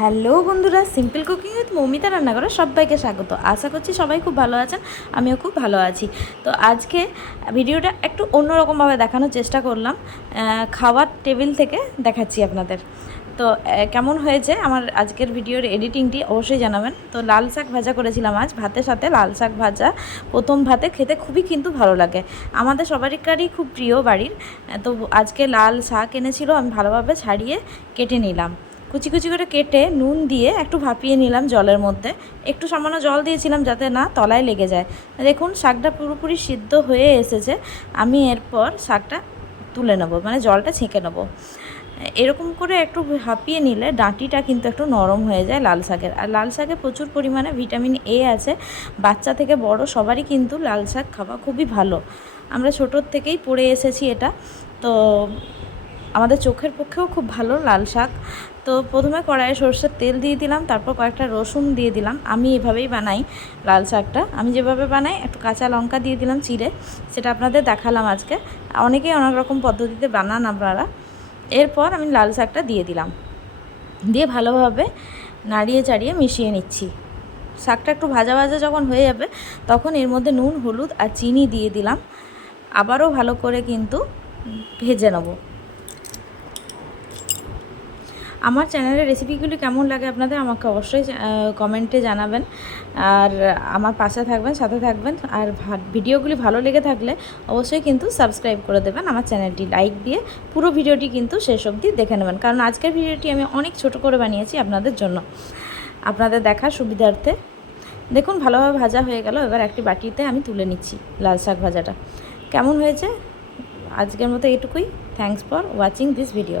Hello বন্ধুরা simple cooking with Moumita রান্না করে সবাইকে স্বাগত। আশা করছি সবাই খুব ভালো আছেন, আমিও খুব ভালো আছি। তো আজকে ভিডিওটা একটু অন্যরকমভাবে দেখানোর চেষ্টা করলাম খাওয়ার টেবিল থেকে দেখাচ্ছি আপনাদের। তো কেমন হয়েছে আমার আজকের ভিডিওর এডিটিংটি অবশ্যই জানাবেন। তো লাল শাক ভাজা করেছিলাম আজ, ভাতের সাথে লাল শাক ভাজা। প্রথম ভাতে খেতে খুবই কিন্তু ভালো লাগে। আমাদের সবারিকারই খুব প্রিয় বাড়ির। তো আজকে লাল শাক এনেছিল, আমি ভালোভাবে ছাড়িয়ে কেটে নিলাম। কুচি কুচি করে কেটে নুন দিয়ে একটু ভাপিয়ে নিলাম জলের মধ্যে। একটু সামান্য জল দিয়েছিলাম যাতে না তলায় লেগে যায়। দেখুন, শাকটা পুরোপুরি সিদ্ধ হয়ে এসেছে। আমি এরপর শাকটা তুলে নেব মানে জলটা ছেঁকে নেব। এরকম করে একটু ভাপিয়ে নিলে ডাঁটিটা কিন্তু একটু নরম হয়ে যায় লাল শাকের। আর লাল শাকে প্রচুর পরিমাণে ভিটামিন এ আছে। বাচ্চা থেকে বড় সবারই কিন্তু লাল শাক খাওয়া খুবই ভালো। আমরা ছোটোর থেকেই পড়ে এসেছি এটা। তো আমাদের চোখের পক্ষেও খুব ভালো লাল শাক। তো প্রথমে কড়াইয়ে সর্ষের তেল দিয়ে দিলাম, তারপর কয়েকটা রসুন দিয়ে দিলাম। আমি এভাবেই বানাই লাল শাকটা। আমি যেভাবে বানাই, একটু কাঁচা লঙ্কা দিয়ে দিলাম চিড়ে, সেটা আপনাদের দেখালাম আজকে। অনেকেই অনেক রকম পদ্ধতিতে বানান আপনারা। এরপর আমি লাল শাকটা দিয়ে দিলাম। দিয়ে ভালোভাবে নাড়িয়ে চাড়িয়ে মিশিয়ে নিচ্ছি। শাকটা একটু ভাজা ভাজা যখন হয়ে যাবে, তখন এর মধ্যে নুন, হলুদ আর চিনি দিয়ে দিলাম। আবারও ভালো করে কিন্তু ভেজে নেব। আমার চ্যানেলের রেসিপিগুলি কেমন লাগে আপনাদের, আমাকে অবশ্যই কমেন্টে জানাবেন। আর আমার পাশে থাকবেন, সাথে থাকবেন। আর ভিডিওগুলি ভালো লেগে থাকলে অবশ্যই কিন্তু সাবস্ক্রাইব করে দেবেন আমার চ্যানেলটি লাইক দিয়ে পুরো ভিডিওটি কিন্তু শেষ অবধি দেখে নেবেন। কারণ আজকের ভিডিওটি আমি অনেক ছোট করে বানিয়েছি আপনাদের জন্য। আপনাদের দেখার সুবিধার্থে। দেখুন, ভালোভাবে ভাজা হয়ে গেল। এবার একটি বাটিতে আমি তুলে নিচ্ছি লাল শাক ভাজাটা। কেমন হয়েছে? আজকের মতো এটুকুই। Thanks for watching this video